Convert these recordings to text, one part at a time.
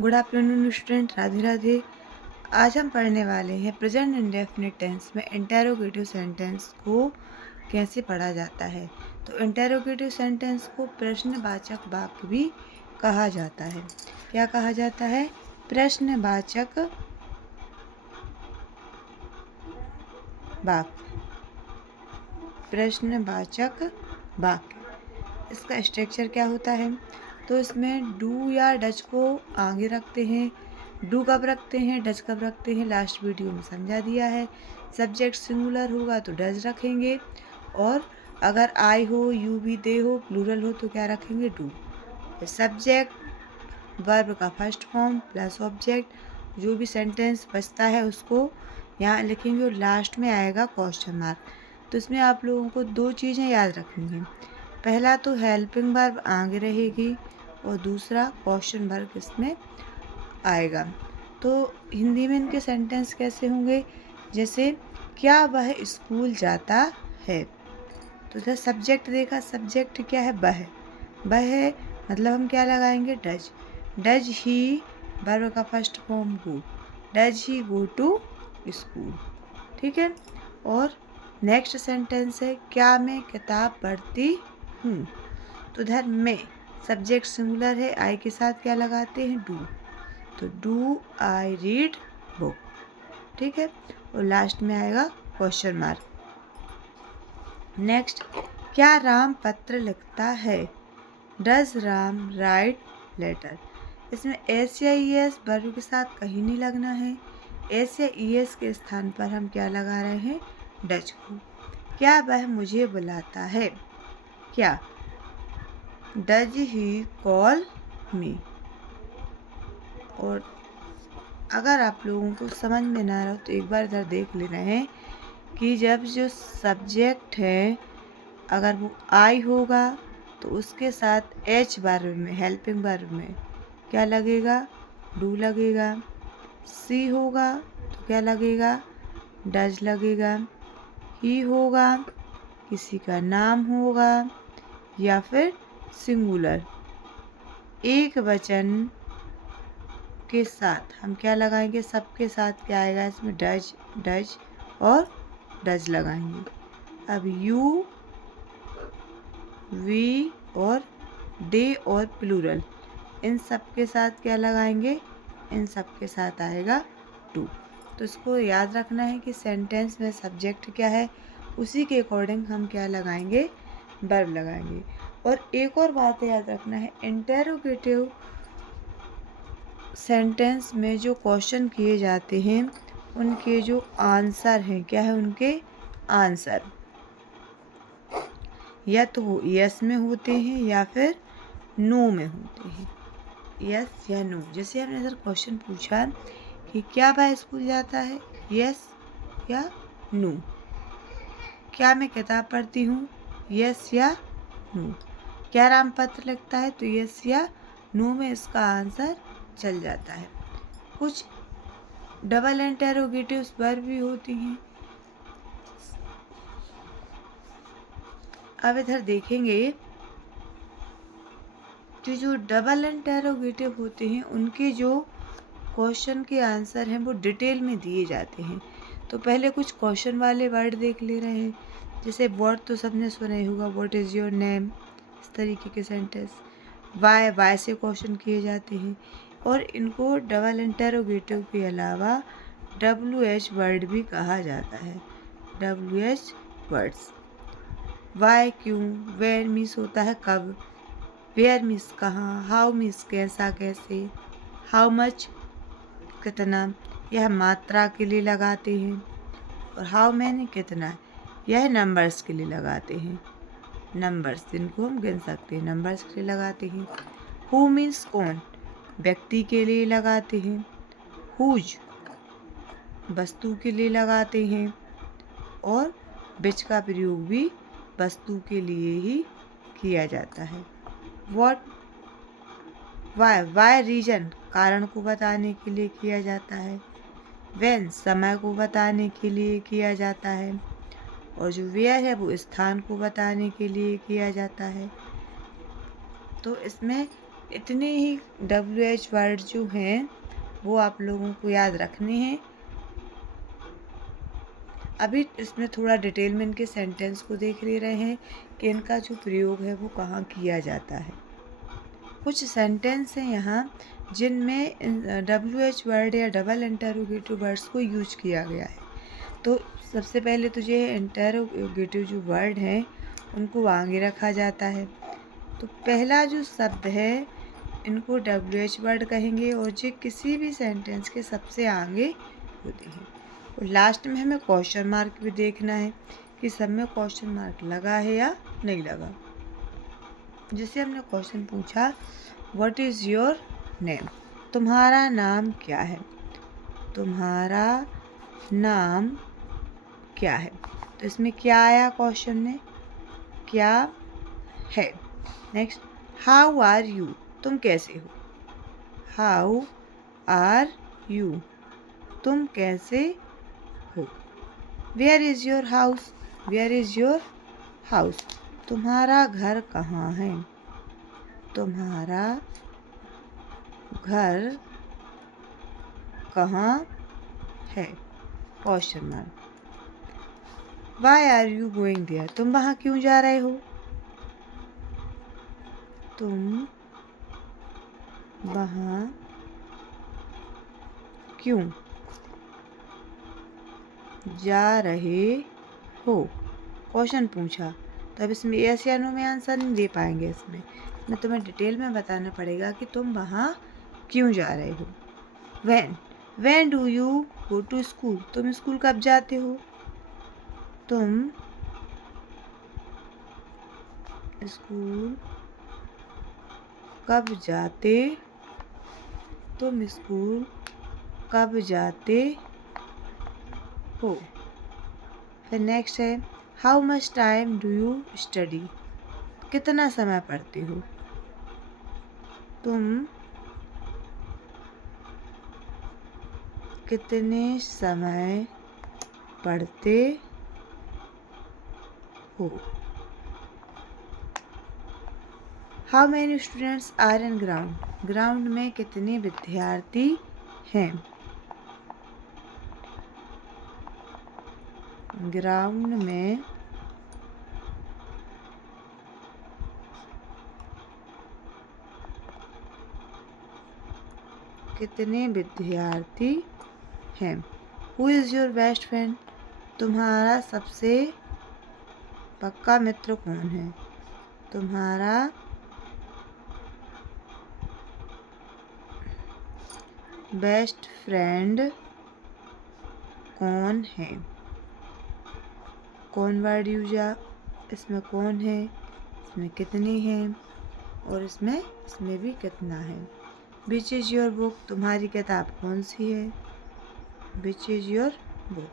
Good afternoon student, Radhe Radhe. आज हम पढ़ने वाले हैं प्रेजेंट इंडेफिनिट टेंस में इंटेरोगेटिव सेंटेंस को कैसे पढ़ा जाता है। तो इंटेरोगेटिव सेंटेंस को प्रश्नवाचक वाक्य भी कहा जाता है। क्या कहा जाता है? प्रश्नवाचक वाक्य। प्रश्नवाचक वाक्य, इसका स्ट्रक्चर क्या होता है? तो इसमें डू या डज को आगे रखते हैं। डू कब रखते हैं, डज कब रखते हैं, लास्ट वीडियो में समझा दिया है। सब्जेक्ट सिंगुलर होगा तो डज रखेंगे, और अगर आई हो, यू भी, दे हो, प्लूरल हो तो क्या रखेंगे? डू। सब्जेक्ट वर्ब का फर्स्ट फॉर्म प्लस ऑब्जेक्ट, जो भी सेंटेंस बचता है उसको यहाँ लिखेंगे और लास्ट में आएगा क्वेश्चन मार्क। तो इसमें आप लोगों को दो चीज़ें याद रखनी हैं। पहला तो हेल्पिंग वर्ब आगे रहेगी और दूसरा क्वेश्चन वर्ब इसमें आएगा। तो हिंदी में इनके सेंटेंस कैसे होंगे? जैसे क्या वह स्कूल जाता है, तो इधर सब्जेक्ट देखा, सब्जेक्ट क्या है? वह। वह मतलब हम क्या लगाएंगे? डज। डज ही वर्ब का first form go, does he go to school. ठीक है। और नेक्स्ट सेंटेंस है क्या मैं किताब पढ़ती हूँ, तो इधर में सब्जेक्ट सिंगुलर है, आई के साथ क्या लगाते हैं? डू। तो डू आई रीड बुक। ठीक है। और लास्ट में आएगा क्वेश्चन मार्क। नेक्स्ट, क्या राम पत्र लिखता है? Does Ram write letter. इसमें एस या ई एस वर्ब के साथ कहीं नहीं लगना है। एस या ई एस के स्थान पर हम क्या लगा रहे हैं? डज को। क्या वह मुझे बुलाता है? क्या डज ही कॉल मी। और अगर आप लोगों को समझ में ना रहा हो तो एक बार इधर देख ले रहे हैं कि जब जो सब्जेक्ट है अगर वो आई होगा तो उसके साथ एच वर्ब में, हेल्पिंग वर्ब में क्या लगेगा? डू लगेगा। सी होगा तो क्या लगेगा? डज लगेगा। ही होगा, किसी का नाम होगा, या फिर सिंगुलर एक वचन के साथ हम क्या लगाएंगे? सबके साथ क्या आएगा इसमें? डज, डज और डज लगाएंगे। अब यू, वी और दे और प्लूरल, इन सब के साथ क्या लगाएंगे? इन सब के साथ आएगा टू। तो इसको याद रखना है कि सेंटेंस में सब्जेक्ट क्या है, उसी के अकॉर्डिंग हम क्या लगाएंगे? वर्ब लगाएंगे। और एक और बात याद रखना है, इंटेरोगेटिव सेंटेंस में जो क्वेश्चन किए जाते हैं उनके जो आंसर हैं, क्या है उनके आंसर? या तो वो यस में होते हैं या फिर नो में होते हैं। यस या नो। जैसे हमने इधर क्वेश्चन पूछा कि क्या वह स्कूल जाता है, यस या नो। क्या मैं किताब पढ़ती हूँ, यस या नो। क्या राम पत्र लिखता है, तो यस या नो में इसका आंसर चल जाता है। कुछ डबल इंटेरोगेटिव्स वर्ब भी होती हैं। अब इधर देखेंगे कि जो डबल इंटेरोगेटिव होते हैं उनके जो क्वेश्चन के आंसर हैं वो डिटेल में दिए जाते हैं। तो पहले कुछ क्वेश्चन वाले वर्ड देख ले रहे हैं। जैसे वर्ड तो सबने सुना ही होगा, व्हाट इज़ योर नेम, इस तरीके के सेंटेंस। वाई, वाई से क्वेश्चन किए जाते हैं। और इनको डबल इंटेरोगेटिव के अलावा WH वर्ड भी कहा जाता है। WH words. वाई, क्यों, वेयर मीन्स होता है कब, वेयर मीन्स कहाँ, हाउ मीन्स कैसा, कैसे, हाउ मच कितना, यह मात्रा के लिए लगाते हैं। और हाउ मैनी कितना, यह नंबर्स के लिए लगाते हैं। नंबर्स जिनको हम गिन सकते हैं, नंबर्स के लिए लगाते हैं। हु मीन्स कौन, व्यक्ति के लिए लगाते हैं। हुज वस्तु के लिए लगाते हैं। और विच का प्रयोग भी वस्तु के लिए ही किया जाता है। व्हाट, वाई रीजन कारण को बताने के लिए किया जाता है। व्हेन समय को बताने के लिए किया जाता है। और जो वेयर है वो स्थान को बताने के लिए किया जाता है। तो इसमें इतने ही WH वर्ड जो हैं वो आप लोगों को याद रखने हैं। अभी इसमें थोड़ा डिटेल में इनके सेंटेंस को देख ले रहे हैं कि इनका जो प्रयोग है वो कहाँ किया जाता है। कुछ सेंटेंस हैं यहाँ जिनमें WH वर्ड या डबल इंटरोगेटिव वर्ड्स को यूज किया गया है। तो सबसे पहले तो ये इंटरोगेटिव जो वर्ड हैं उनको आगे रखा जाता है। तो पहला जो शब्द है इनको WH वर्ड कहेंगे और ये किसी भी सेंटेंस के सबसे आगे होते हैं। और लास्ट में हमें क्वेश्चन मार्क भी देखना है कि सब में क्वेश्चन मार्क लगा है या नहीं लगा। जैसे हमने क्वेश्चन पूछा व्हाट इज़ योर नेम, तुम्हारा नाम क्या है, तुम्हारा नाम क्या है। तो इसमें क्या आया क्वेश्चन में, क्या है। नेक्स्ट, हाउ आर यू, तुम कैसे हो, हाउ आर यू, तुम कैसे हो। Where is your house, where is your house, तुम्हारा घर कहाँ है, तुम्हारा घर कहाँ है, question mark. Why are you going there, तुम वहाँ क्यों जा रहे हो, तुम वहाँ क्यों जा रहे हो, क्वेश्चन पूछा। तो अब इसमें यस या नो में आंसर नहीं दे पाएंगे। इसमें तुम्हें डिटेल में बताना पड़ेगा कि तुम वहाँ क्यों जा रहे हो। When do you go to school, तुम स्कूल कब जाते हो, तुम स्कूल कब जाते, तुम स्कूल कब जाते हो। फिर नेक्स्ट है how much time do you study, कितना समय पढ़ते हो, तुम कितने समय पढ़ते हो। How many students are in ground, ground में कितने विद्यार्थी हैं, ग्राउंड में कितने विद्यार्थी हैं। Who is your best friend, तुम्हारा सबसे पक्का मित्र कौन है, तुम्हारा बेस्ट फ्रेंड कौन है। कौन वर्ड यूज, इसमें कौन है, इसमें कितने हैं और इसमें भी कितना है। विच इज़ योर बुक, तुम्हारी किताब कौन सी है, विच इज़ योर बुक,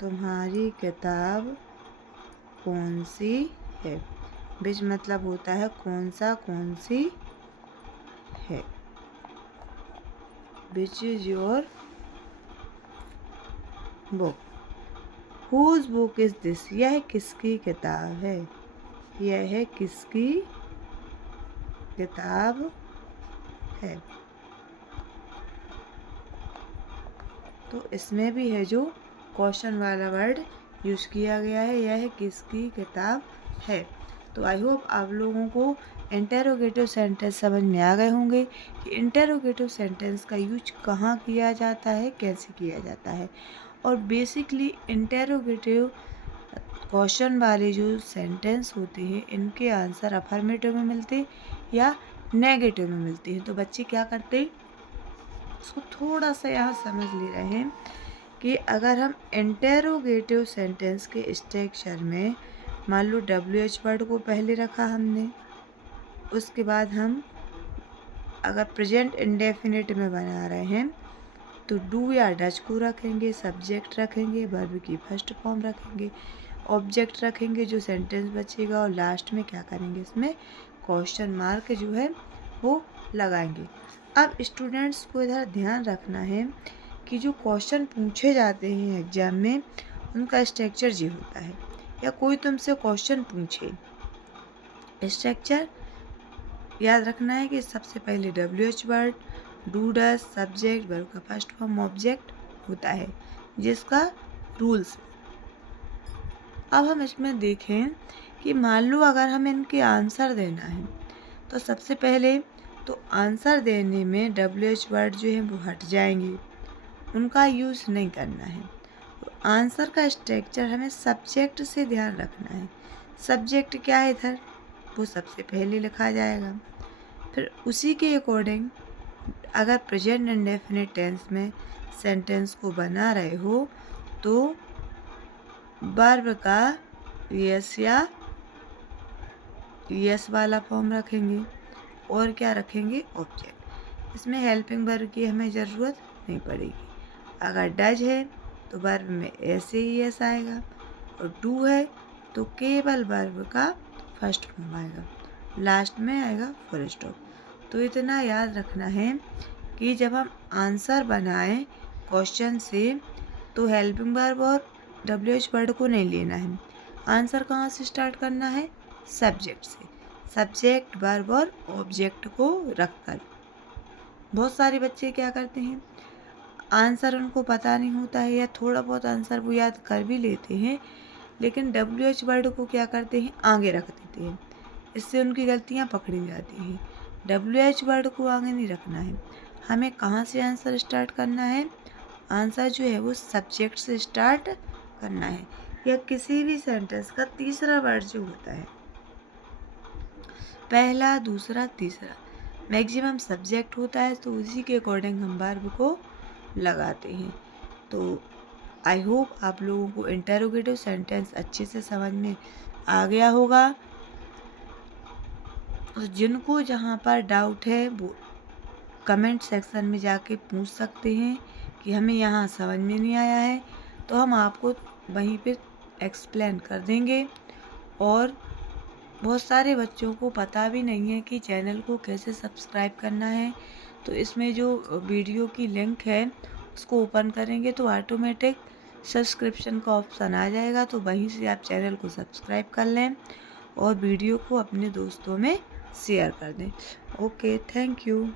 तुम्हारी किताब कौन सी है। विच मतलब होता है कौन सा, कौन सी है। Which is your book, whose book is this, यह किसकी किताब है, यह किसकी किताब है। तो इसमें भी है जो क्वेश्चन वाला वर्ड यूज किया गया है, यह किसकी किताब है। तो आई होप आप लोगों को इंटरोगेटिव सेंटेंस समझ में आ गए होंगे कि इंटरोगेटिव सेंटेंस का यूज कहाँ किया जाता है, कैसे किया जाता है। और बेसिकली इंटरोगेटिव क्वेश्चन वाले जो सेंटेंस होते हैं इनके आंसर अफर्मेटिव में मिलते या नेगेटिव में मिलते हैं। तो बच्चे क्या करते हैं, इसको थोड़ा सा यहाँ समझ ले रहे हैं कि अगर हम इंटरोगेटिव सेंटेंस के स्ट्रक्चर में मान लो WH वर्ड को पहले रखा हमने, उसके बाद हम अगर प्रेजेंट इंडेफिनिट में बना रहे हैं तो डू या डज को रखेंगे, सब्जेक्ट रखेंगे, वर्ब की फर्स्ट फॉर्म रखेंगे, ऑब्जेक्ट रखेंगे जो सेंटेंस बचेगा और लास्ट में क्या करेंगे, इसमें क्वेश्चन मार्क जो है वो लगाएंगे। अब स्टूडेंट्स को इधर ध्यान रखना है कि जो क्वेश्चन पूछे जाते हैं एग्जाम में उनका स्ट्रक्चर ये होता है। या कोई तुमसे क्वेश्चन पूछे स्ट्रक्चर याद रखना है कि सबसे पहले WH word, do does, subject, verb का फर्स्ट फॉर्म, ऑब्जेक्ट होता है जिसका रूल्स। अब हम इसमें देखें कि मान लो अगर हमें इनके आंसर देना है तो सबसे पहले तो आंसर देने में WH वर्ड जो है वो हट जाएंगे, उनका यूज़ नहीं करना है। तो आंसर का स्ट्रक्चर हमें सब्जेक्ट से ध्यान रखना है। सब्जेक्ट क्या है इधर, वो सबसे पहले लिखा जाएगा। फिर उसी के अकॉर्डिंग अगर प्रेजेंट इंडेफिनिट टेंस में सेंटेंस को बना रहे हो तो वर्ब का यस या यस वाला फॉर्म रखेंगे और क्या रखेंगे, ऑब्जेक्ट। इसमें हेल्पिंग वर्ब की हमें ज़रूरत नहीं पड़ेगी। अगर डज है तो वर्ब में ऐसे ही यस आएगा, और डू है तो केवल वर्ब का फर्स्ट फॉर्म आएगा, लास्ट में आएगा फुल स्टॉप। तो इतना याद रखना है कि जब हम आंसर बनाएं क्वेश्चन से तो हेल्पिंग वर्ब और WH वर्ड को नहीं लेना है। आंसर कहाँ से स्टार्ट करना है, सब्जेक्ट से। सब्जेक्ट, वर्ब और ऑब्जेक्ट को रखकर। बहुत सारे बच्चे क्या करते हैं, आंसर उनको पता नहीं होता है या थोड़ा बहुत आंसर वो याद कर भी लेते हैं, लेकिन WH वर्ड को क्या करते हैं, आगे रख देते हैं। इससे उनकी गलतियाँ पकड़ी जाती हैं। WH वर्ड को आगे नहीं रखना है। हमें कहाँ से आंसर स्टार्ट करना है, आंसर जो है वो सब्जेक्ट से स्टार्ट करना है, या किसी भी सेंटेंस का तीसरा वर्ड जो होता है, पहला, दूसरा, तीसरा, मैक्सिमम सब्जेक्ट होता है, तो उसी के अकॉर्डिंग हम वर्ब को लगाते हैं। तो आई होप आप लोगों को इंटरोगेटिव सेंटेंस अच्छे से समझ में आ गया होगा। और जिनको जहाँ पर डाउट है वो कमेंट सेक्शन में जाके पूछ सकते हैं कि हमें यहाँ समझ में नहीं आया है, तो हम आपको वहीं पे एक्सप्लेन कर देंगे। और बहुत सारे बच्चों को पता भी नहीं है कि चैनल को कैसे सब्सक्राइब करना है, तो इसमें जो वीडियो की लिंक है उसको ओपन करेंगे तो ऑटोमेटिक सब्सक्रिप्शन का ऑप्शन आ जाएगा, तो वहीं से आप चैनल को सब्सक्राइब कर लें और वीडियो को अपने दोस्तों में शेयर कर दें। Okay, thank you.